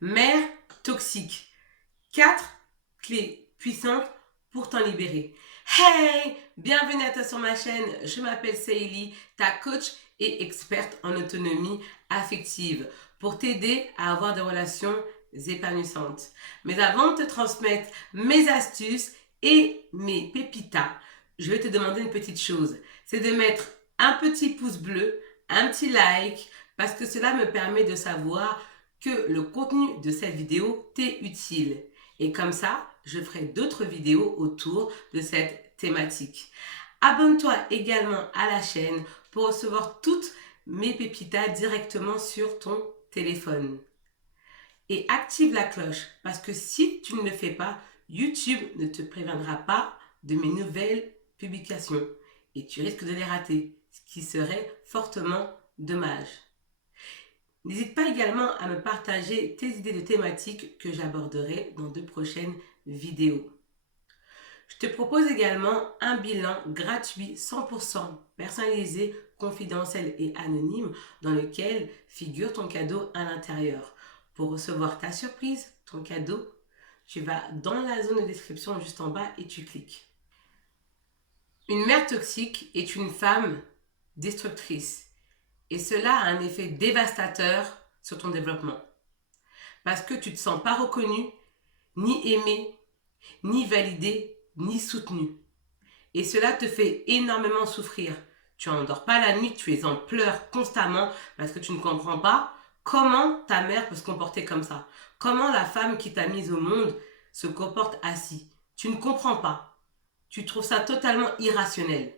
Mère toxique. 4 clés puissantes pour t'en libérer. Hey! Bienvenue à toi sur ma chaîne. Je m'appelle Seili, ta coach et experte en autonomie affective pour t'aider à avoir des relations épanouissantes. Mais avant de te transmettre mes astuces et mes pépitas, je vais te demander une petite chose. C'est de mettre un petit pouce bleu, un petit like, parce que cela me permet de savoir que le contenu de cette vidéo t'est utile. Et comme ça, je ferai d'autres vidéos autour de cette thématique. Abonne-toi également à la chaîne pour recevoir toutes mes pépitas directement sur ton téléphone. Et active la cloche parce que si tu ne le fais pas, YouTube ne te préviendra pas de mes nouvelles publications et tu risques de les rater, ce qui serait fortement dommage. N'hésite pas également à me partager tes idées de thématiques que j'aborderai dans de prochaines vidéos. Je te propose également un bilan gratuit 100% personnalisé, confidentiel et anonyme dans lequel figure ton cadeau à l'intérieur. Pour recevoir ta surprise, ton cadeau, tu vas dans la zone de description juste en bas et tu cliques. Une mère toxique est une femme destructrice. Et cela a un effet dévastateur sur ton développement. Parce que tu ne te sens pas reconnu, ni aimé, ni validé, ni soutenu. Et cela te fait énormément souffrir. Tu n'endors pas la nuit, tu es en pleurs constamment parce que tu ne comprends pas comment ta mère peut se comporter comme ça. Comment la femme qui t'a mise au monde se comporte ainsi. Tu ne comprends pas. Tu trouves ça totalement irrationnel.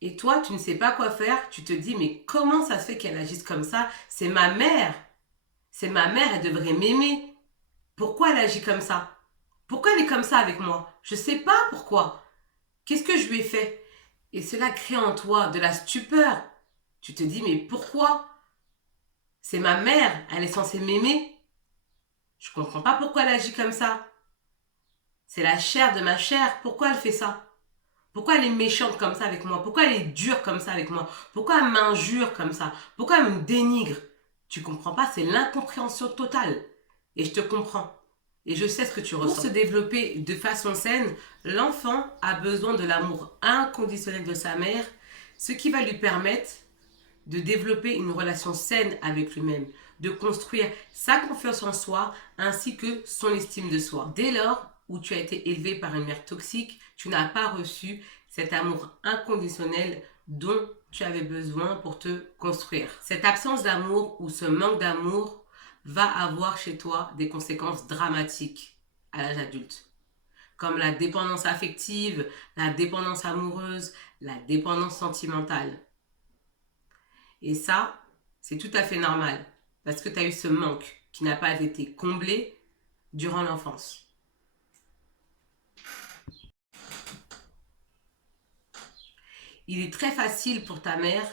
Et toi, tu ne sais pas quoi faire, tu te dis, mais comment ça se fait qu'elle agisse comme ça? C'est ma mère. C'est ma mère, elle devrait m'aimer. Pourquoi elle agit comme ça? Pourquoi elle est comme ça avec moi? Je ne sais pas pourquoi. Qu'est-ce que je lui ai fait? Et cela crée en toi de la stupeur. Tu te dis, mais pourquoi? C'est ma mère, elle est censée m'aimer. Je ne comprends pas pourquoi elle agit comme ça. C'est la chair de ma chair, pourquoi elle fait ça? Pourquoi elle est méchante comme ça avec moi? Pourquoi elle est dure comme ça avec moi? Pourquoi elle m'injure comme ça? Pourquoi elle me dénigre? Tu comprends pas, c'est l'incompréhension totale. Et je te comprends. Et je sais ce que tu ressens. Pour se développer de façon saine, l'enfant a besoin de l'amour inconditionnel de sa mère, ce qui va lui permettre de développer une relation saine avec lui-même, de construire sa confiance en soi ainsi que son estime de soi. Dès lors où tu as été élevé par une mère toxique, tu n'as pas reçu cet amour inconditionnel dont tu avais besoin pour te construire. Cette absence d'amour ou ce manque d'amour va avoir chez toi des conséquences dramatiques à l'âge adulte, comme la dépendance affective, la dépendance amoureuse, la dépendance sentimentale. Et ça, c'est tout à fait normal, parce que tu as eu ce manque qui n'a pas été comblé durant l'enfance. Il est très facile pour ta mère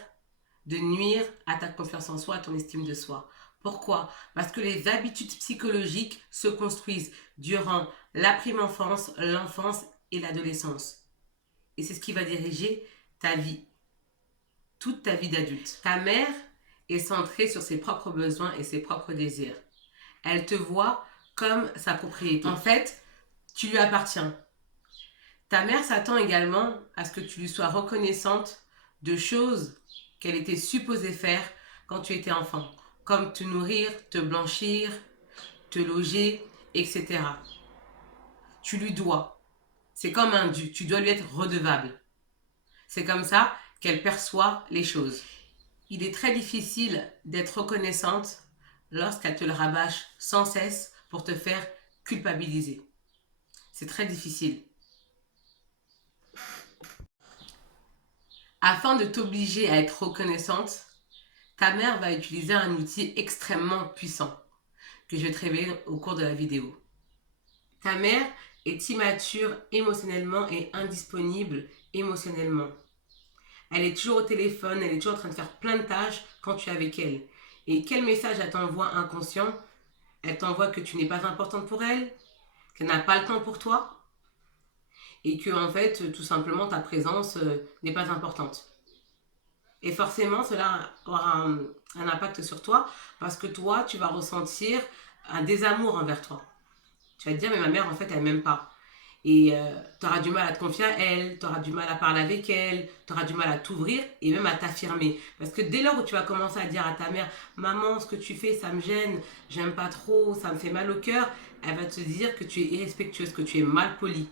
de nuire à ta confiance en soi, à ton estime de soi. Pourquoi? Parce que les habitudes psychologiques se construisent durant la prime enfance, l'enfance et l'adolescence. Et c'est ce qui va diriger ta vie, toute ta vie d'adulte. Ta mère est centrée sur ses propres besoins et ses propres désirs. Elle te voit comme sa propriété. En fait, tu lui appartiens. Ta mère s'attend également à ce que tu lui sois reconnaissante de choses qu'elle était supposée faire quand tu étais enfant, comme te nourrir, te blanchir, te loger, etc. Tu lui dois. C'est comme un dû. Tu dois lui être redevable. C'est comme ça qu'elle perçoit les choses. Il est très difficile d'être reconnaissante lorsqu'elle te le rabâche sans cesse pour te faire culpabiliser. C'est très difficile. Afin de t'obliger à être reconnaissante, ta mère va utiliser un outil extrêmement puissant que je vais te révéler au cours de la vidéo. Ta mère est immature émotionnellement et indisponible émotionnellement. Elle est toujours au téléphone, elle est toujours en train de faire plein de tâches quand tu es avec elle. Et quel message elle t'envoie inconscient? Elle t'envoie que tu n'es pas importante pour elle, qu'elle n'a pas le temps pour toi, et que en fait, tout simplement, ta présence n'est pas importante. Et forcément, cela aura un impact sur toi parce que toi, tu vas ressentir un désamour envers toi. Tu vas te dire, mais ma mère, en fait, elle m'aime pas. Et tu auras du mal à te confier à elle, tu auras du mal à parler avec elle, tu auras du mal à t'ouvrir et même à t'affirmer. Parce que dès lors où tu vas commencer à dire à ta mère, maman, ce que tu fais, ça me gêne, j'aime pas trop, ça me fait mal au cœur, elle va te dire que tu es irrespectueuse, que tu es mal polie.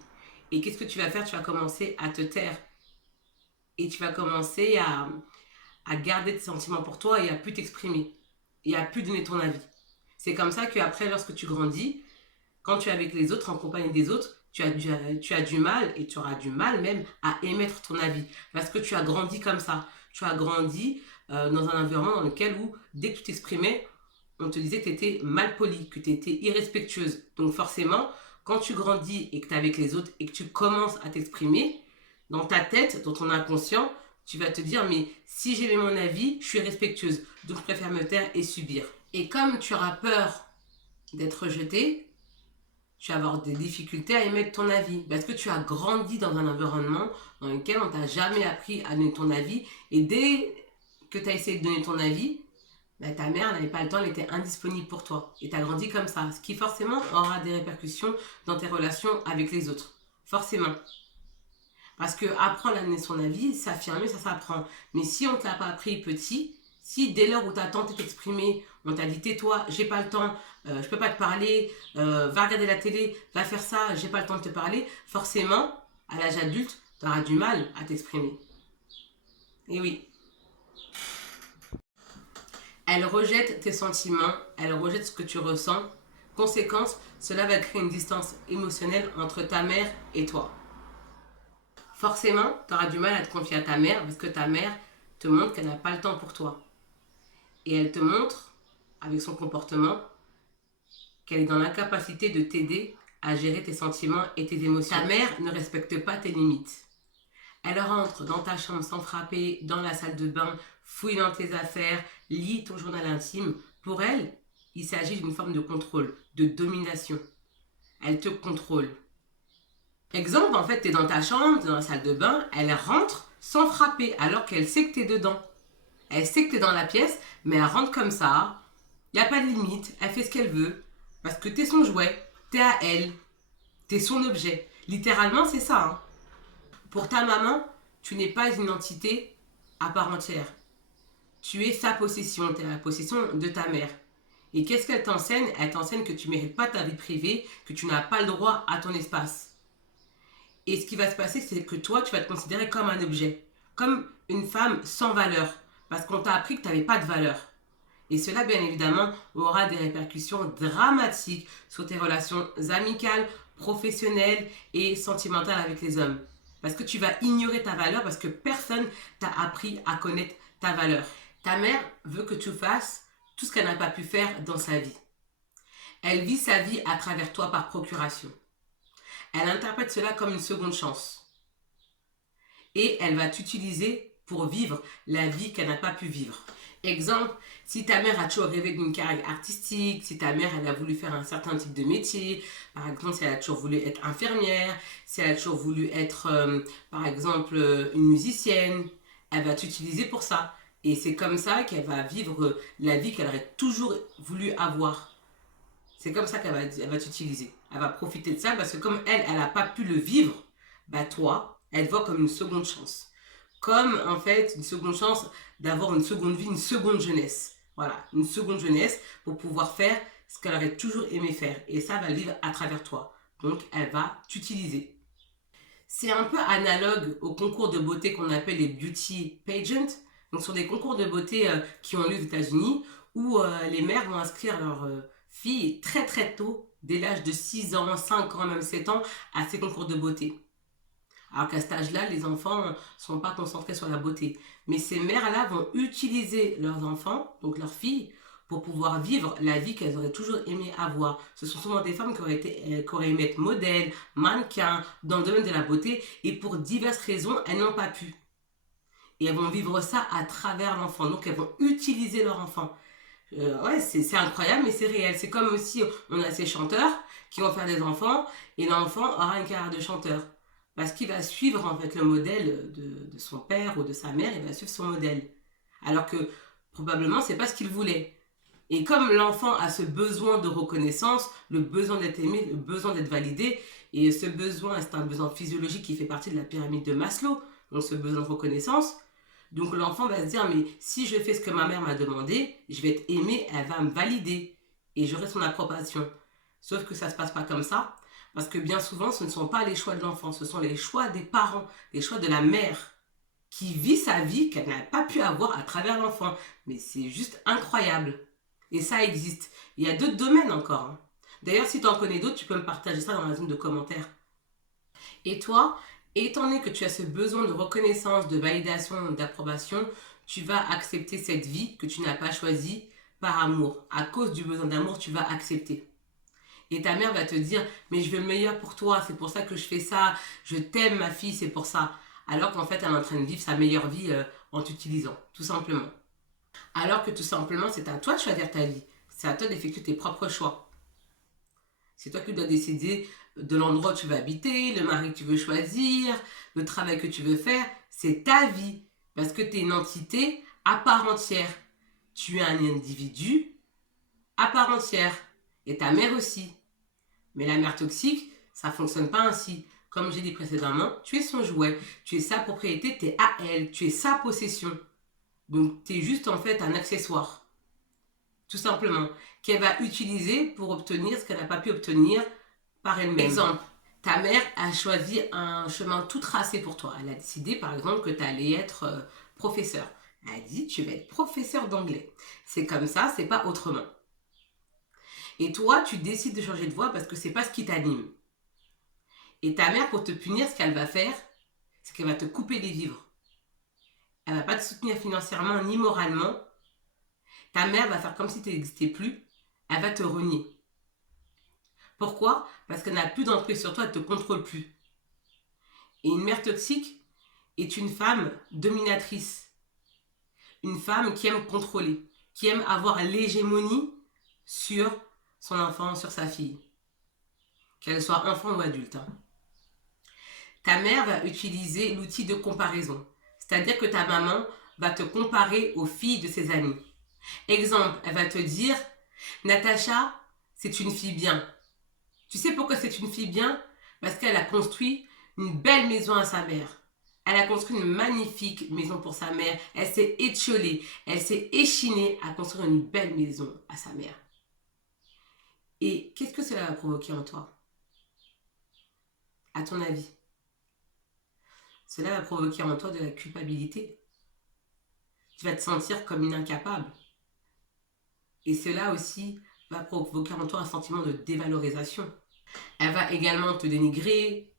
Et qu'est-ce que tu vas faire? Tu vas commencer à te taire. Et tu vas commencer à garder tes sentiments pour toi et à plus t'exprimer. Et à plus donner ton avis. C'est comme ça qu'après, lorsque tu grandis, quand tu es avec les autres, en compagnie des autres, tu as du mal et tu auras du mal même à émettre ton avis. Parce que tu as grandi comme ça. Tu as grandi dans un environnement dans lequel où, dès que tu t'exprimais, on te disait que tu étais mal poli, que tu étais irrespectueuse. Donc forcément, quand tu grandis et que tu es avec les autres et que tu commences à t'exprimer, dans ta tête, dans ton inconscient, tu vas te dire, mais si j'ai mon avis, je suis respectueuse. Donc je préfère me taire et subir. Et comme tu auras peur d'être rejeté, tu vas avoir des difficultés à émettre ton avis. Parce que tu as grandi dans un environnement dans lequel on t'a jamais appris à donner ton avis. Et dès que tu as essayé de donner ton avis, bah, ta mère n'avait pas le temps, elle était indisponible pour toi. Et tu as grandi comme ça. Ce qui forcément aura des répercussions dans tes relations avec les autres. Forcément. Parce que apprendre à donner son avis, s'affirmer, ça s'apprend. Mais si on ne te l'a pas appris petit, si dès lors où tu as tenté de t'exprimer, on t'a dit tais-toi, j'ai pas le temps, je peux pas te parler, va regarder la télé, va faire ça, j'ai pas le temps de te parler, forcément, à l'âge adulte, tu auras du mal à t'exprimer. Et oui. Elle rejette tes sentiments, elle rejette ce que tu ressens. Conséquence, cela va créer une distance émotionnelle entre ta mère et toi. Forcément, tu auras du mal à te confier à ta mère parce que ta mère te montre qu'elle n'a pas le temps pour toi. Et elle te montre, avec son comportement, qu'elle est dans l'incapacité de t'aider à gérer tes sentiments et tes émotions. Ta mère ne respecte pas tes limites. Elle rentre dans ta chambre sans frapper, dans la salle de bain, fouille dans tes affaires, lit ton journal intime. Pour elle, il s'agit d'une forme de contrôle, de domination. Elle te contrôle. Exemple, en fait, tu es dans ta chambre, tu es dans la salle de bain, elle rentre sans frapper alors qu'elle sait que tu es dedans. Elle sait que tu es dans la pièce, mais elle rentre comme ça. Il n'y a pas de limite, elle fait ce qu'elle veut. Parce que tu es son jouet, tu es à elle, tu es son objet. Littéralement, c'est ça. Hein. Pour ta maman, tu n'es pas une entité à part entière. Tu es sa possession, tu es la possession de ta mère. Et qu'est-ce qu'elle t'enseigne? Elle t'enseigne que tu ne mérites pas ta vie privée, que tu n'as pas le droit à ton espace. Et ce qui va se passer, c'est que toi, tu vas te considérer comme un objet, comme une femme sans valeur, parce qu'on t'a appris que tu n'avais pas de valeur. Et cela, bien évidemment, aura des répercussions dramatiques sur tes relations amicales, professionnelles et sentimentales avec les hommes. Parce que tu vas ignorer ta valeur, parce que personne t'a appris à connaître ta valeur. Ta mère veut que tu fasses tout ce qu'elle n'a pas pu faire dans sa vie. Elle vit sa vie à travers toi par procuration. Elle interprète cela comme une seconde chance. Et elle va t'utiliser pour vivre la vie qu'elle n'a pas pu vivre. Exemple, si ta mère a toujours rêvé d'une carrière artistique, si ta mère elle a voulu faire un certain type de métier, par exemple si elle a toujours voulu être infirmière, si elle a toujours voulu être par exemple une musicienne, elle va t'utiliser pour ça. Et c'est comme ça qu'elle va vivre la vie qu'elle aurait toujours voulu avoir. C'est comme ça elle va t'utiliser. Elle va profiter de ça parce que comme elle n'a pas pu le vivre, bah toi, elle voit comme une seconde chance. Comme en fait une seconde chance d'avoir une seconde vie, une seconde jeunesse. Voilà, une seconde jeunesse pour pouvoir faire ce qu'elle aurait toujours aimé faire. Et ça va vivre à travers toi. Donc elle va t'utiliser. C'est un peu analogue aux concours de beauté qu'on appelle les beauty pageants. Donc ce sont des concours de beauté qui ont lieu aux États-Unis où les mères vont inscrire leurs filles très très tôt, dès l'âge de 6 ans, 5 ans, même 7 ans, à ces concours de beauté. Alors qu'à cet âge-là, les enfants ne sont pas concentrés sur la beauté. Mais ces mères-là vont utiliser leurs enfants, donc leurs filles, pour pouvoir vivre la vie qu'elles auraient toujours aimé avoir. Ce sont souvent des femmes qui auraient aimé être modèles, mannequins, dans le domaine de la beauté, et pour diverses raisons, elles n'ont pas pu. Et elles vont vivre ça à travers l'enfant. Donc elles vont utiliser leur enfant. Ouais, c'est incroyable, mais c'est réel. C'est comme aussi, on a ces chanteurs qui vont faire des enfants, et l'enfant aura une carrière de chanteur. Parce qu'il va suivre en fait le modèle de son père ou de sa mère, il va suivre son modèle. Alors que probablement, c'est pas ce qu'il voulait. Et comme l'enfant a ce besoin de reconnaissance, le besoin d'être aimé, le besoin d'être validé, et ce besoin, c'est un besoin physiologique qui fait partie de la pyramide de Maslow, donc ce besoin de reconnaissance, donc l'enfant va se dire, mais si je fais ce que ma mère m'a demandé, je vais être aimé, elle va me valider, et j'aurai son approbation. Sauf que ça ne se passe pas comme ça, parce que bien souvent, ce ne sont pas les choix de l'enfant, ce sont les choix des parents, les choix de la mère, qui vit sa vie qu'elle n'a pas pu avoir à travers l'enfant. Mais c'est juste incroyable. Et ça existe. Il y a d'autres domaines encore, hein. D'ailleurs, si tu en connais d'autres, tu peux me partager ça dans la zone de commentaires. Et toi, étant donné que tu as ce besoin de reconnaissance, de validation, d'approbation, tu vas accepter cette vie que tu n'as pas choisie par amour. À cause du besoin d'amour, tu vas accepter. Et ta mère va te dire, mais je veux le meilleur pour toi, c'est pour ça que je fais ça, je t'aime ma fille, c'est pour ça. Alors qu'en fait, elle est en train de vivre sa meilleure vie en t'utilisant, tout simplement. Alors que tout simplement, c'est à toi de choisir ta vie. C'est à toi d'effectuer tes propres choix. C'est toi qui dois décider de l'endroit où tu vas habiter, le mari que tu veux choisir, le travail que tu veux faire. C'est ta vie. Parce que tu es une entité à part entière. Tu es un individu à part entière. Et ta mère aussi. Mais la mère toxique, ça ne fonctionne pas ainsi. Comme j'ai dit précédemment, tu es son jouet. Tu es sa propriété, tu es à elle. Tu es sa possession. Donc, tu es juste en fait un accessoire. Tout simplement. Qu'elle va utiliser pour obtenir ce qu'elle n'a pas pu obtenir par elle-même. Exemple, ta mère a choisi un chemin tout tracé pour toi. Elle a décidé, par exemple, que tu allais être professeur. Elle a dit, tu vas être professeur d'anglais. C'est comme ça, c'est pas autrement. Et toi, tu décides de changer de voie parce que c'est pas ce qui t'anime. Et ta mère, pour te punir, ce qu'elle va faire, c'est qu'elle va te couper les vivres. Elle va pas te soutenir financièrement ni moralement. Ta mère va faire comme si tu n'existais plus. Elle va te renier. Pourquoi? Parce qu'elle n'a plus d'emprise sur toi, elle ne te contrôle plus. Et une mère toxique est une femme dominatrice. Une femme qui aime contrôler, qui aime avoir l'hégémonie sur son enfant, sur sa fille. Qu'elle soit enfant ou adulte, hein. Ta mère va utiliser l'outil de comparaison. C'est-à-dire que ta maman va te comparer aux filles de ses amis. Exemple, elle va te dire, Natacha, c'est une fille bien. Tu sais pourquoi c'est une fille bien? Parce qu'elle a construit une belle maison à sa mère. Elle a construit une magnifique maison pour sa mère. Elle s'est étiolée, elle s'est échinée à construire une belle maison à sa mère. Et qu'est-ce que cela va provoquer en toi? À ton avis? Cela va provoquer en toi de la culpabilité. Tu vas te sentir comme une incapable. Et cela aussi va provoquer en toi un sentiment de dévalorisation. Elle va également te dénigrer,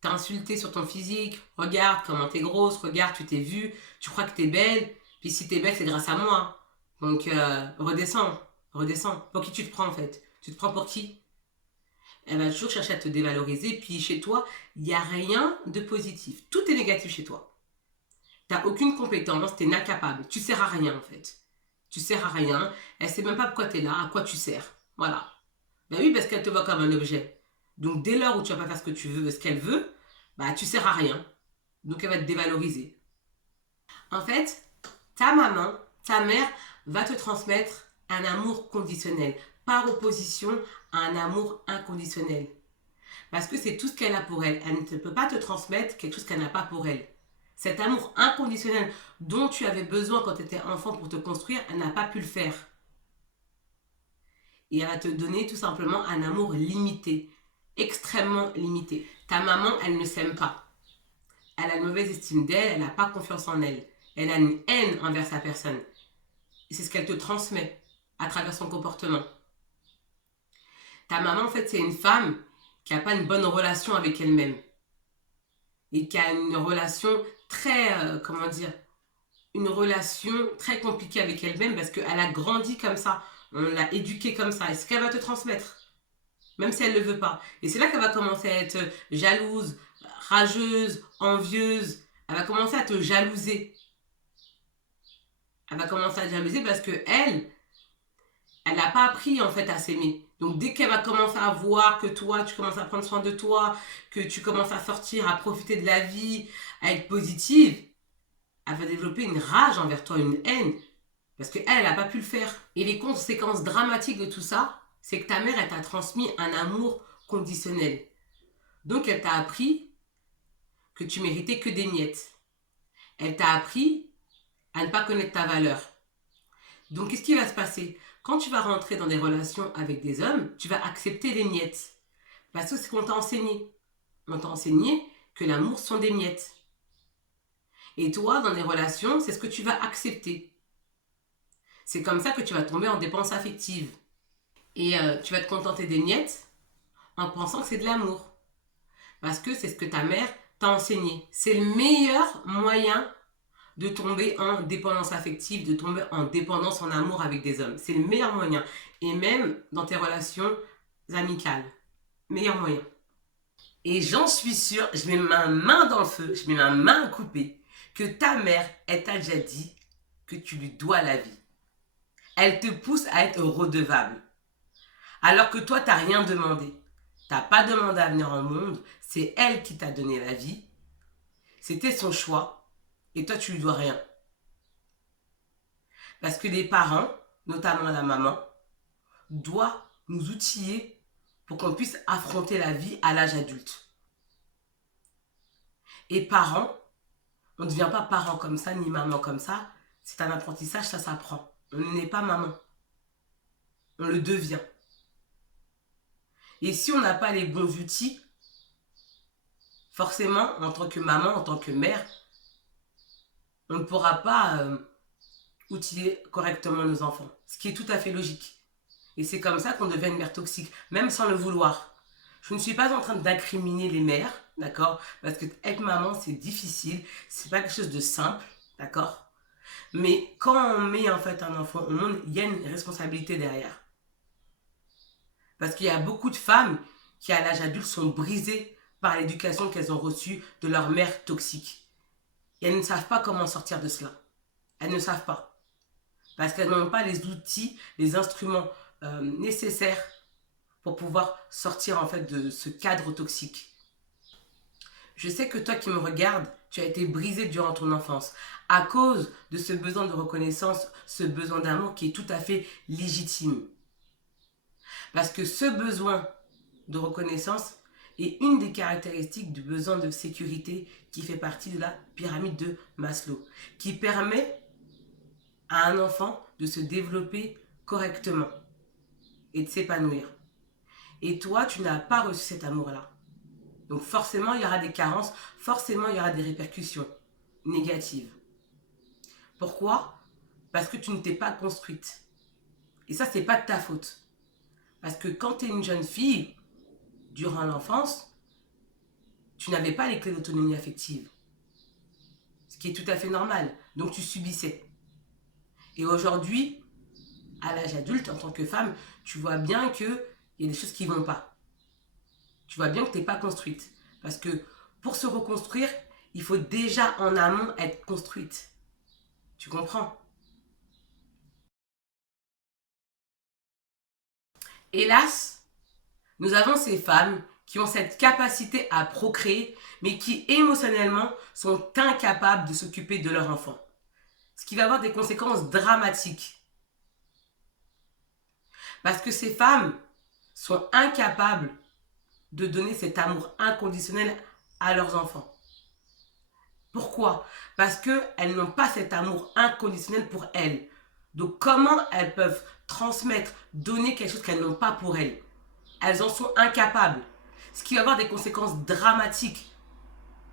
t'insulter sur ton physique. Regarde comment t'es grosse, regarde, tu t'es vue, tu crois que t'es belle. Puis si t'es belle, c'est grâce à moi. Donc redescends. Pour qui tu te prends en fait? Tu te prends pour qui? Elle va toujours chercher à te dévaloriser. Puis chez toi, il n'y a rien de positif. Tout est négatif chez toi. T'as aucune compétence, t'es incapable. Tu sers à rien en fait. Tu sers à rien. Elle sait même pas pourquoi t'es là, à quoi tu sers. Voilà. Ben oui, parce qu'elle te voit comme un objet. Donc dès lors où tu vas pas faire ce que tu veux, ce qu'elle veut, bah tu sers à rien. Donc elle va te dévaloriser. En fait, ta maman, ta mère va te transmettre un amour conditionnel, par opposition à un amour inconditionnel. Parce que c'est tout ce qu'elle a pour elle. Elle ne peut pas te transmettre quelque chose qu'elle n'a pas pour elle. Cet amour inconditionnel dont tu avais besoin quand tu étais enfant pour te construire, elle n'a pas pu le faire. Et elle va te donner tout simplement un amour limité, extrêmement limité. Ta maman, elle ne s'aime pas. Elle a une mauvaise estime d'elle, elle n'a pas confiance en elle. Elle a une haine envers sa personne. Et c'est ce qu'elle te transmet à travers son comportement. Ta maman, en fait, c'est une femme qui n'a pas une bonne relation avec elle-même. Et qui a une relation très, une relation très compliquée avec elle-même parce qu'elle a grandi comme ça. On l'a éduquée comme ça. Et c'est ce qu'elle va te transmettre. Même si elle ne le veut pas. Et c'est là qu'elle va commencer à être jalouse, rageuse, envieuse. Elle va commencer à te jalouser. Elle va commencer à te jalouser parce que elle n'a pas appris en fait à s'aimer. Donc dès qu'elle va commencer à voir que toi, tu commences à prendre soin de toi, que tu commences à sortir, à profiter de la vie, à être positive, elle va développer une rage envers toi, une haine. Parce qu'elle, elle n'a pas pu le faire. Et les conséquences dramatiques de tout ça, c'est que ta mère, elle t'a transmis un amour conditionnel. Donc, elle t'a appris que tu méritais que des miettes. Elle t'a appris à ne pas connaître ta valeur. Donc, qu'est-ce qui va se passer? Quand tu vas rentrer dans des relations avec des hommes, tu vas accepter les miettes. Parce que c'est ce qu'on t'a enseigné. On t'a enseigné que l'amour sont des miettes. Et toi, dans des relations, c'est ce que tu vas accepter. C'est comme ça que tu vas tomber en dépendance affective. Et tu vas te contenter des miettes en pensant que c'est de l'amour. Parce que c'est ce que ta mère t'a enseigné. C'est le meilleur moyen de tomber en dépendance affective, de tomber en dépendance en amour avec des hommes. C'est le meilleur moyen. Et même dans tes relations amicales. Meilleur moyen. Et j'en suis sûre, je mets ma main dans le feu, je mets ma main coupée, que ta mère, elle t'a déjà dit que tu lui dois la vie. Elle te pousse à être redevable. Alors que toi, t'as rien demandé. T'as pas demandé à venir au monde, c'est elle qui t'a donné la vie. C'était son choix. Et toi, tu lui dois rien. Parce que les parents, notamment la maman, doivent nous outiller pour qu'on puisse affronter la vie à l'âge adulte. Et parents, on ne devient pas parent comme ça, ni maman comme ça. C'est un apprentissage, ça s'apprend. On n'est pas maman. On le devient. Et si on n'a pas les bons outils, forcément, en tant que maman, en tant que mère, on ne pourra pas outiller correctement nos enfants. Ce qui est tout à fait logique. Et c'est comme ça qu'on devient une mère toxique, même sans le vouloir. Je ne suis pas en train d'incriminer les mères, d'accord? Parce que être maman, c'est difficile. C'est pas quelque chose de simple, d'accord? Mais quand on met en fait un enfant au monde, il y a une responsabilité derrière. Parce qu'il y a beaucoup de femmes qui, à l'âge adulte, sont brisées par l'éducation qu'elles ont reçue de leur mère toxique. Et elles ne savent pas comment sortir de cela. Elles ne savent pas. Parce qu'elles n'ont pas les outils, les instruments nécessaires pour pouvoir sortir en fait de ce cadre toxique. Je sais que toi qui me regardes, tu as été brisé durant ton enfance à cause de ce besoin de reconnaissance, ce besoin d'amour qui est tout à fait légitime. Parce que ce besoin de reconnaissance est une des caractéristiques du besoin de sécurité qui fait partie de la pyramide de Maslow, qui permet à un enfant de se développer correctement et de s'épanouir. Et toi, tu n'as pas reçu cet amour-là. Donc forcément, il y aura des carences, forcément, il y aura des répercussions négatives. Pourquoi? Parce que tu ne t'es pas construite. Et ça, c'est pas de ta faute. Parce que quand tu es une jeune fille, durant l'enfance, tu n'avais pas les clés d'autonomie affective. Ce qui est tout à fait normal. Donc tu subissais. Et aujourd'hui, à l'âge adulte, en tant que femme, tu vois bien qu'il y a des choses qui ne vont pas. Tu vois bien que tu n'es pas construite. Parce que pour se reconstruire, il faut déjà en amont être construite. Tu comprends? Hélas, nous avons ces femmes qui ont cette capacité à procréer, mais qui émotionnellement sont incapables de s'occuper de leur enfant. Ce qui va avoir des conséquences dramatiques. Parce que ces femmes sont incapables de donner cet amour inconditionnel à leurs enfants. Pourquoi? Parce qu'elles n'ont pas cet amour inconditionnel pour elles. Donc comment elles peuvent transmettre, donner quelque chose qu'elles n'ont pas pour elles? Elles en sont incapables. Ce qui va avoir des conséquences dramatiques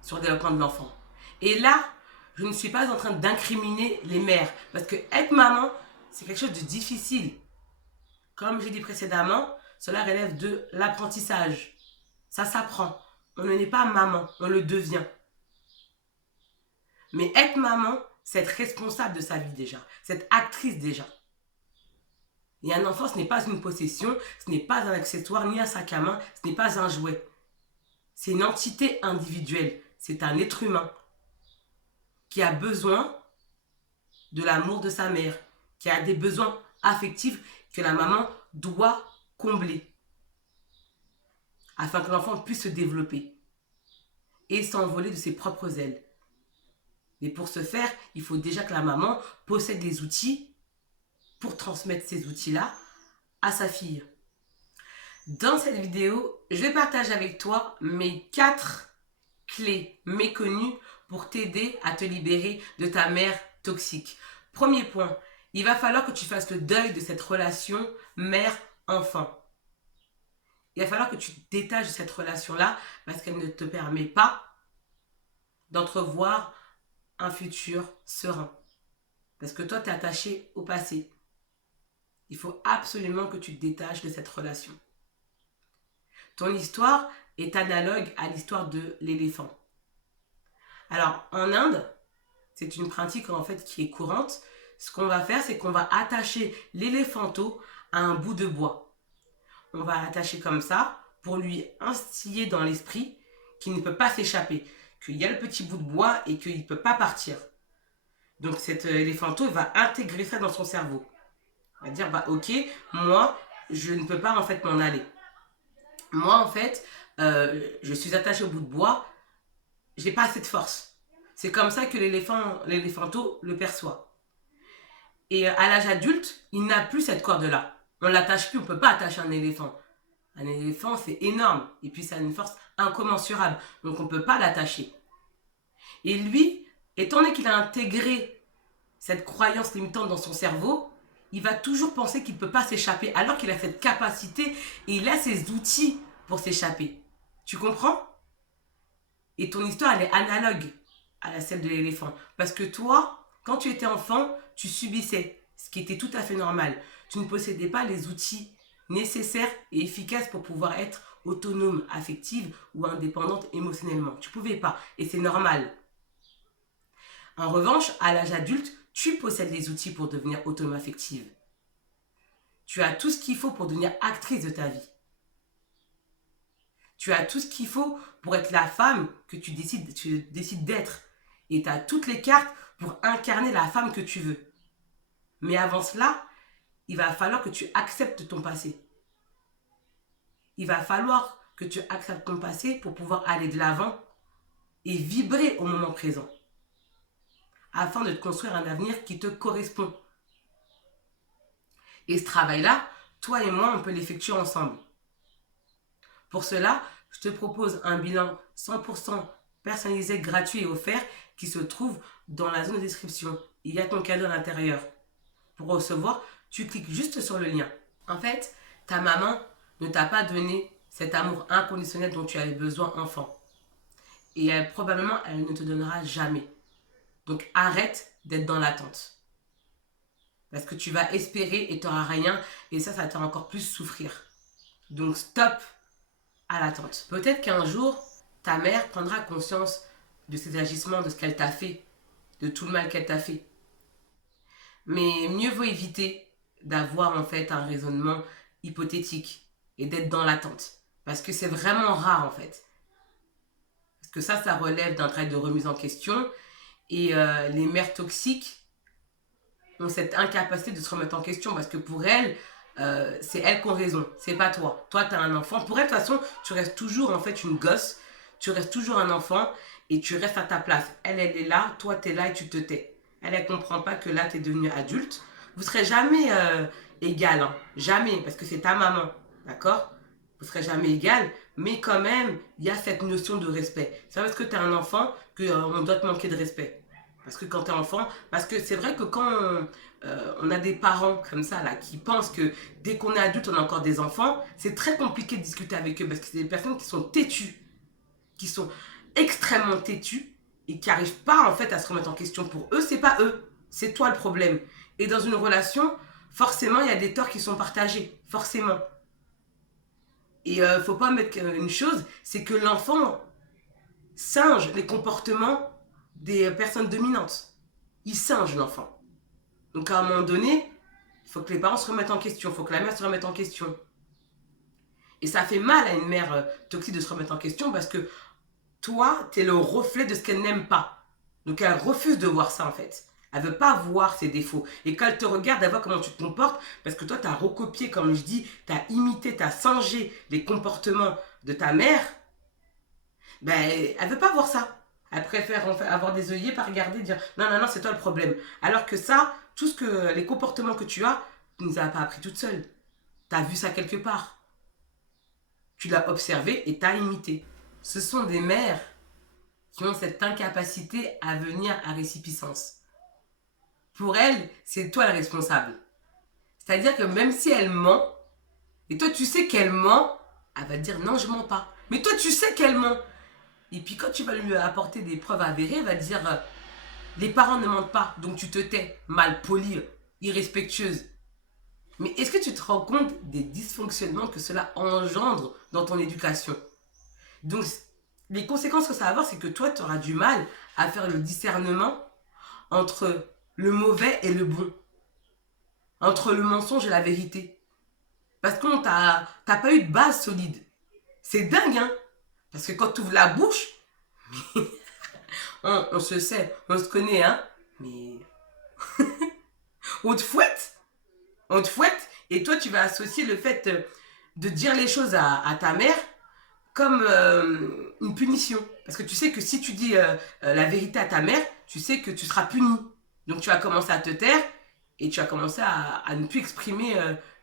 sur le développement de l'enfant. Et là, je ne suis pas en train d'incriminer les mères. Parce que être maman, c'est quelque chose de difficile. Comme j'ai dit précédemment, cela relève de l'apprentissage. Ça s'apprend. On ne n'est pas maman, on le devient. Mais être maman, c'est être responsable de sa vie déjà. C'est être actrice déjà. Et un enfant, ce n'est pas une possession, ce n'est pas un accessoire, ni un sac à main, ce n'est pas un jouet. C'est une entité individuelle. C'est un être humain qui a besoin de l'amour de sa mère, qui a des besoins affectifs que la maman doit combler afin que l'enfant puisse se développer et s'envoler de ses propres ailes. Mais pour ce faire, il faut déjà que la maman possède des outils pour transmettre ces outils-là à sa fille. Dans cette vidéo, je vais partager avec toi mes 4 clés méconnues pour t'aider à te libérer de ta mère toxique. Premier point, il va falloir que tu fasses le deuil de cette relation mère-enfant. Il va falloir que tu te détaches de cette relation-là parce qu'elle ne te permet pas d'entrevoir un futur serein. Parce que toi, tu es attaché au passé. Il faut absolument que tu te détaches de cette relation. Ton histoire est analogue à l'histoire de l'éléphant. Alors, en Inde, c'est une pratique en fait qui est courante. Ce qu'on va faire, c'est qu'on va attacher l'éléphanteau à un bout de bois. On va l'attacher comme ça pour lui instiller dans l'esprit qu'il ne peut pas s'échapper, qu'il y a le petit bout de bois et qu'il ne peut pas partir. Donc cet éléphanteau va intégrer ça dans son cerveau. Il va dire, bah ok, moi, je ne peux pas en fait m'en aller. Moi, en fait, je suis attaché au bout de bois, j'ai pas assez de force. C'est comme ça que l'éléphanteau le perçoit. Et à l'âge adulte, il n'a plus cette corde-là. On l'attache plus, on peut pas attacher un éléphant. Un éléphant, c'est énorme. Et puis, ça a une force incommensurable. Donc, on peut pas l'attacher. Et lui, étant donné qu'il a intégré cette croyance limitante dans son cerveau, il va toujours penser qu'il ne peut pas s'échapper, alors qu'il a cette capacité et il a ses outils pour s'échapper. Tu comprends? Et ton histoire, elle est analogue à celle de l'éléphant. Parce que toi, quand tu étais enfant, tu subissais, ce qui était tout à fait normal. Tu ne possédais pas les outils nécessaires et efficaces pour pouvoir être autonome, affective ou indépendante émotionnellement. Tu ne pouvais pas, et c'est normal. En revanche, à l'âge adulte, tu possèdes les outils pour devenir autonome affective. Tu as tout ce qu'il faut pour devenir actrice de ta vie. Tu as tout ce qu'il faut pour être la femme que tu décides d'être. Et tu as toutes les cartes pour incarner la femme que tu veux. Mais avant cela, il va falloir que tu acceptes ton passé. Il va falloir que tu acceptes ton passé pour pouvoir aller de l'avant et vibrer au moment présent, afin de te construire un avenir qui te correspond. Et ce travail-là, toi et moi, on peut l'effectuer ensemble. Pour cela, je te propose un bilan 100% personnalisé, gratuit et offert qui se trouve dans la zone de description. Il y a ton cadeau à l'intérieur. Pour recevoir, tu cliques juste sur le lien. En fait, ta maman ne t'a pas donné cet amour inconditionnel dont tu avais besoin enfant. Et probablement, elle ne te donnera jamais. Donc arrête d'être dans l'attente. Parce que tu vas espérer et tu n'auras rien. Et ça te fera encore plus souffrir. Donc stop à l'attente. Peut-être qu'un jour, ta mère prendra conscience de ses agissements, de ce qu'elle t'a fait, de tout le mal qu'elle t'a fait. Mais mieux vaut éviter d'avoir en fait un raisonnement hypothétique et d'être dans l'attente. Parce que c'est vraiment rare en fait. Parce que ça relève d'un travail de remise en question. Et les mères toxiques ont cette incapacité de se remettre en question parce que pour elles, c'est elles qui ont raison, c'est pas toi. Toi, tu as un enfant. Pour elles, de toute façon, tu restes toujours en fait une gosse, tu restes toujours un enfant et tu restes à ta place. Elle est là, toi, tu es là et tu te tais. Elle comprend pas que là, tu es devenu adulte. Vous serez jamais égal, hein. Jamais, parce que c'est ta maman, d'accord? Vous serez jamais égal, mais quand même, il y a cette notion de respect. C'est parce que tu es un enfant qu'on doit te manquer de respect. Parce que quand tu es enfant, parce que c'est vrai que quand on a des parents comme ça, là, qui pensent que dès qu'on est adulte, on a encore des enfants, c'est très compliqué de discuter avec eux parce que c'est des personnes qui sont têtues, qui sont extrêmement têtues et qui n'arrivent pas en fait à se remettre en question. Pour eux, c'est pas eux, c'est toi le problème. Et dans une relation, forcément, il y a des torts qui sont partagés, forcément. Et faut pas mettre une chose, c'est que l'enfant singe les comportements des personnes dominantes. Il singe l'enfant. Donc à un moment donné, il faut que les parents se remettent en question, il faut que la mère se remette en question. Et ça fait mal à une mère toxique de se remettre en question parce que toi, tu es le reflet de ce qu'elle n'aime pas. Donc elle refuse de voir ça en fait. Elle veut pas voir ses défauts. Et quand elle te regarde, elle voit comment tu te comportes parce que toi, tu as recopié, comme je dis, tu as imité, tu as singé les comportements de ta mère. Ben, elle veut pas voir ça. Elle préfère en fait avoir des œillets, pas regarder, dire non, c'est toi le problème. Alors que ça, les comportements que tu as, tu ne les as pas appris toute seule. Tu as vu ça quelque part. Tu l'as observé et tu as imité. Ce sont des mères qui ont cette incapacité à venir à récipiscence. Pour elles, c'est toi le responsable. C'est-à-dire que même si elle ment, et toi tu sais qu'elle ment, elle va te dire non, je mens pas. Mais toi tu sais qu'elle ment. Et puis quand tu vas lui apporter des preuves avérées, elle va te dire les parents ne mentent pas, donc tu te tais, mal polie, irrespectueuse. Mais est-ce que tu te rends compte des dysfonctionnements que cela engendre dans ton éducation? Donc les conséquences que ça va avoir, c'est que toi tu auras du mal à faire le discernement entre le mauvais et le bon, entre le mensonge et la vérité. Parce que t'as pas eu de base solide. C'est dingue, hein? Parce que quand tu ouvres la bouche, on se sait, on se connaît, hein? Mais on te fouette. On te fouette. Et toi, tu vas associer le fait de dire les choses à ta mère comme une punition. Parce que tu sais que si tu dis la vérité à ta mère, tu sais que tu seras puni. Donc tu vas commencer à te taire et tu vas commencer à ne plus exprimer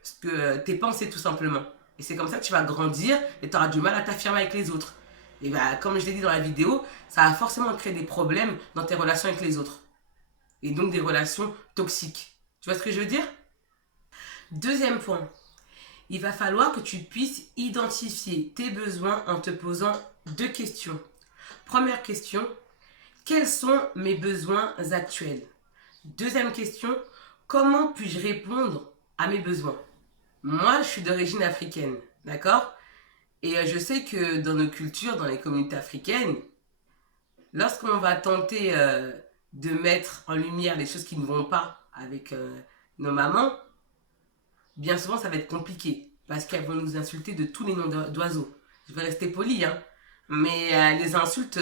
ce que tes pensées tout simplement. Et c'est comme ça que tu vas grandir et tu auras du mal à t'affirmer avec les autres. Et bah, comme je l'ai dit dans la vidéo, ça va forcément créer des problèmes dans tes relations avec les autres. Et donc des relations toxiques. Tu vois ce que je veux dire? Deuxième point, il va falloir que tu puisses identifier tes besoins en te posant deux questions. Première question, quels sont mes besoins actuels? Deuxième question, comment puis-je répondre à mes besoins? Moi, je suis d'origine africaine, d'accord? Et je sais que dans nos cultures, dans les communautés africaines, lorsqu'on va tenter de mettre en lumière les choses qui ne vont pas avec nos mamans, bien souvent ça va être compliqué parce qu'elles vont nous insulter de tous les noms d'oiseaux. Je vais rester poli, hein. Mais les insultes,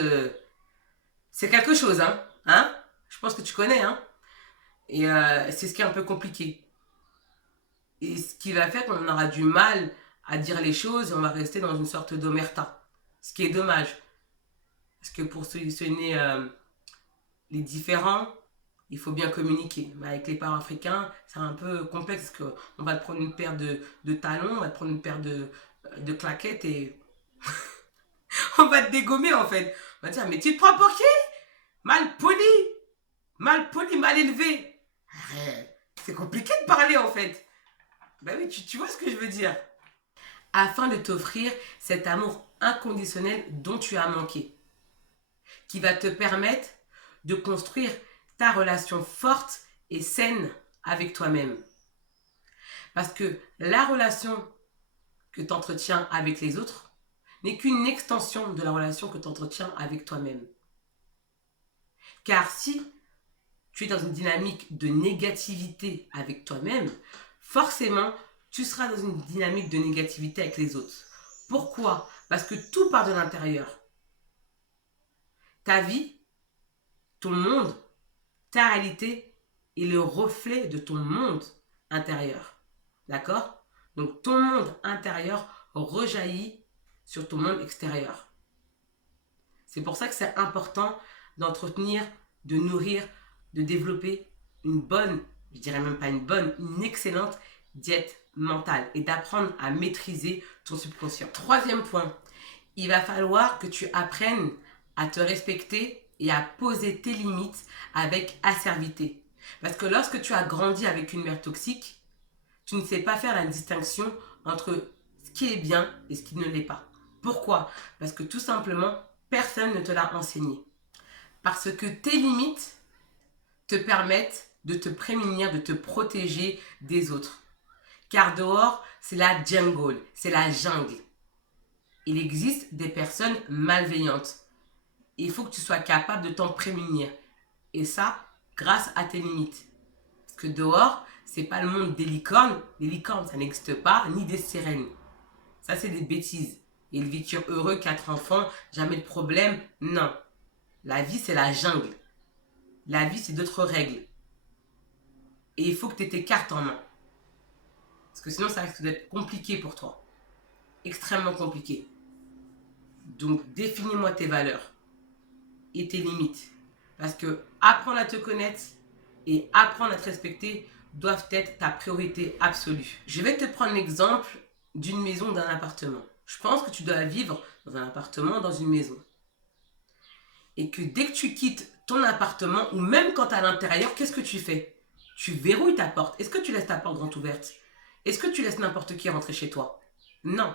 c'est quelque chose, hein. Je pense que tu connais, hein. Et c'est ce qui est un peu compliqué. Et ce qui va faire qu'on aura du mal à dire les choses et on va rester dans une sorte d'omerta. Ce qui est dommage. Parce que pour solutionner les différends, il faut bien communiquer. Mais avec les parents africains, c'est un peu complexe parce qu'on va te prendre une paire de talons, on va te prendre une paire de claquettes et on va te dégommer en fait. On va te dire, mais tu te prends pour qui? Mal poli, mal élevé. Arrête. C'est compliqué de parler en fait. Ben oui, tu vois ce que je veux dire. Afin de t'offrir cet amour inconditionnel dont tu as manqué, qui va te permettre de construire ta relation forte et saine avec toi-même. Parce que la relation que tu entretiens avec les autres n'est qu'une extension de la relation que tu entretiens avec toi-même. Car si tu es dans une dynamique de négativité avec toi-même, forcément, tu seras dans une dynamique de négativité avec les autres. Pourquoi? Parce que tout part de l'intérieur. Ta vie, ton monde, ta réalité est le reflet de ton monde intérieur. D'accord? Donc ton monde intérieur rejaillit sur ton monde extérieur. C'est pour ça que c'est important d'entretenir, de nourrir, de développer une bonne, je dirais même pas une bonne, une excellente diète mentale et d'apprendre à maîtriser ton subconscient. Troisième point, il va falloir que tu apprennes à te respecter et à poser tes limites avec acervité. Parce que lorsque tu as grandi avec une mère toxique, tu ne sais pas faire la distinction entre ce qui est bien et ce qui ne l'est pas. Pourquoi? Parce que tout simplement, personne ne te l'a enseigné. Parce que tes limites te permettent de te prémunir, de te protéger des autres. Car dehors, c'est la jungle, c'est la jungle. Il existe des personnes malveillantes. Il faut que tu sois capable de t'en prémunir. Et ça, grâce à tes limites. Parce que dehors, c'est pas le monde des licornes. Les licornes, ça n'existe pas, ni des sirènes. Ça, c'est des bêtises. Ils vécurent heureux, 4 enfants, jamais de problème. Non. La vie, c'est la jungle. La vie, c'est d'autres règles. Et il faut que tu aies tes cartes en main. Parce que sinon, ça risque d'être compliqué pour toi. Extrêmement compliqué. Donc, définis-moi tes valeurs et tes limites. Parce que apprendre à te connaître et apprendre à te respecter doivent être ta priorité absolue. Je vais te prendre l'exemple d'une maison, d'un appartement. Je pense que tu dois vivre dans un appartement, dans une maison. Et que dès que tu quittes ton appartement, ou même quand tu es à l'intérieur, qu'est-ce que tu fais? Tu verrouilles ta porte. Est-ce que tu laisses ta porte grande ouverte? Est-ce que tu laisses n'importe qui rentrer chez toi? Non.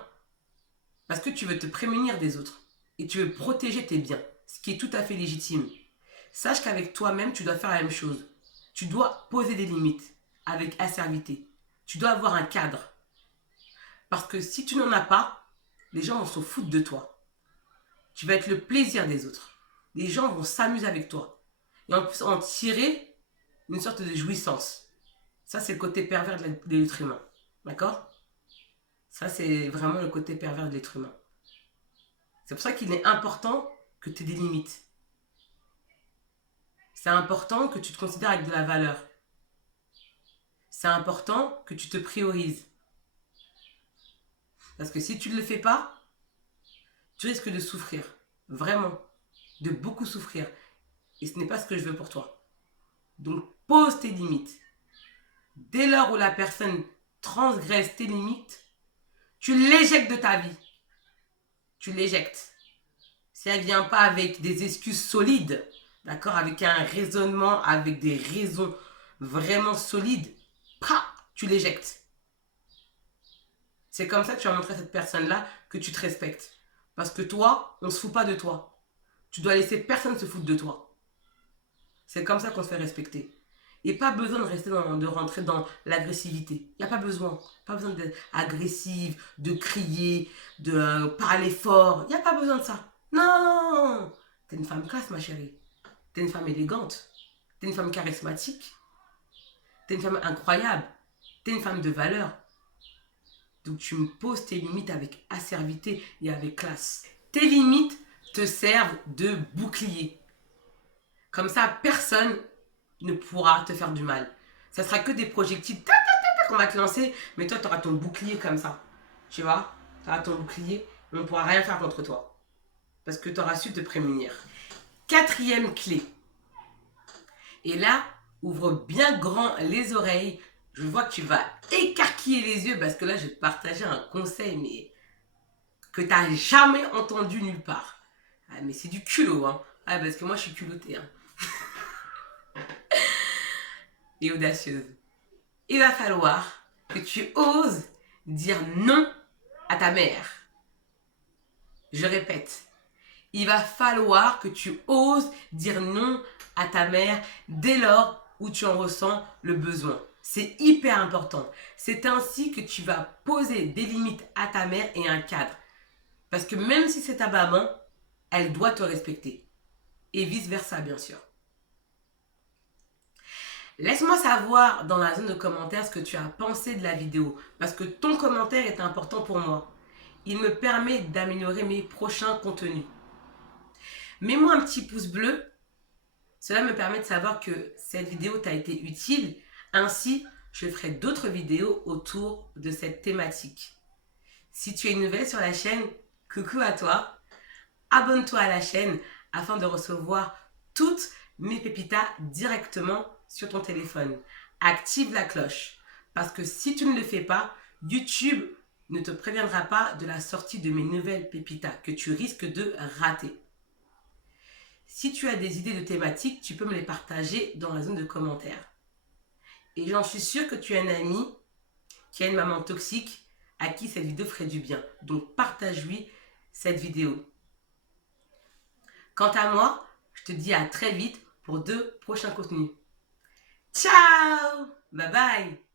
Parce que tu veux te prémunir des autres. Et tu veux protéger tes biens. Ce qui est tout à fait légitime. Sache qu'avec toi-même, tu dois faire la même chose. Tu dois poser des limites avec acervité. Tu dois avoir un cadre. Parce que si tu n'en as pas, les gens vont se foutre de toi. Tu vas être le plaisir des autres. Les gens vont s'amuser avec toi. Et en plus, en tirer une sorte de jouissance. Ça, c'est le côté pervers de l'être humain. D'accord? Ça, c'est vraiment le côté pervers de l'être humain. C'est pour ça qu'il est important que tu aies des limites. C'est important que tu te considères avec de la valeur. C'est important que tu te priorises. Parce que si tu ne le fais pas, tu risques de souffrir. Vraiment. De beaucoup souffrir. Et ce n'est pas ce que je veux pour toi. Donc, pose tes limites. Dès lors où la personne transgresse tes limites, tu l'éjectes de ta vie. Tu l'éjectes. Si elle ne vient pas avec des excuses solides, d'accord, avec un raisonnement, avec des raisons vraiment solides, tu l'éjectes. C'est comme ça que tu vas montrer à cette personne-là que tu te respectes. Parce que toi, on ne se fout pas de toi. Tu dois laisser personne se foutre de toi. C'est comme ça qu'on se fait respecter. Et pas besoin de rentrer dans l'agressivité. Il n'y a pas besoin. Pas besoin d'être agressive, de crier, de parler fort. Il n'y a pas besoin de ça. Non! T'es une femme classe, ma chérie. T'es une femme élégante. T'es une femme charismatique. T'es une femme incroyable. T'es une femme de valeur. Donc tu me poses tes limites avec acervité et avec classe. Tes limites te servent de bouclier. Comme ça, personne ne pourra te faire du mal. Ça sera que des projectiles qu'on va te lancer, mais toi, tu auras ton bouclier comme ça. Tu vois? Tu auras ton bouclier, on ne pourra rien faire contre toi. Parce que tu auras su te prémunir. Quatrième clé. Et là, ouvre bien grand les oreilles. Je vois que tu vas écarquiller les yeux parce que là, je vais te partager un conseil, mais que tu n'as jamais entendu nulle part. Ah, mais c'est du culot, hein. Ah, parce que moi, je suis culottée, hein. Et audacieuse. Il va falloir que tu oses dire non à ta mère. Je répète, il va falloir que tu oses dire non à ta mère dès lors où tu en ressens le besoin. C'est hyper important. C'est ainsi que tu vas poser des limites à ta mère et un cadre. Parce que même si c'est ta maman, elle doit te respecter. Et vice-versa, bien sûr. Laisse-moi savoir dans la zone de commentaires ce que tu as pensé de la vidéo. Parce que ton commentaire est important pour moi. Il me permet d'améliorer mes prochains contenus. Mets-moi un petit pouce bleu. Cela me permet de savoir que cette vidéo t'a été utile. Ainsi, je ferai d'autres vidéos autour de cette thématique. Si tu es nouvelle sur la chaîne, coucou à toi. Abonne-toi à la chaîne afin de recevoir toutes mes pépitas directement sur ton téléphone. Active la cloche. Parce que si tu ne le fais pas, YouTube ne te préviendra pas de la sortie de mes nouvelles pépitas que tu risques de rater. Si tu as des idées de thématiques, tu peux me les partager dans la zone de commentaires. Et j'en suis sûre que tu as un ami qui a une maman toxique à qui cette vidéo ferait du bien. Donc partage-lui cette vidéo. Quant à moi, je te dis à très vite pour de prochains contenus. Ciao! Bye bye!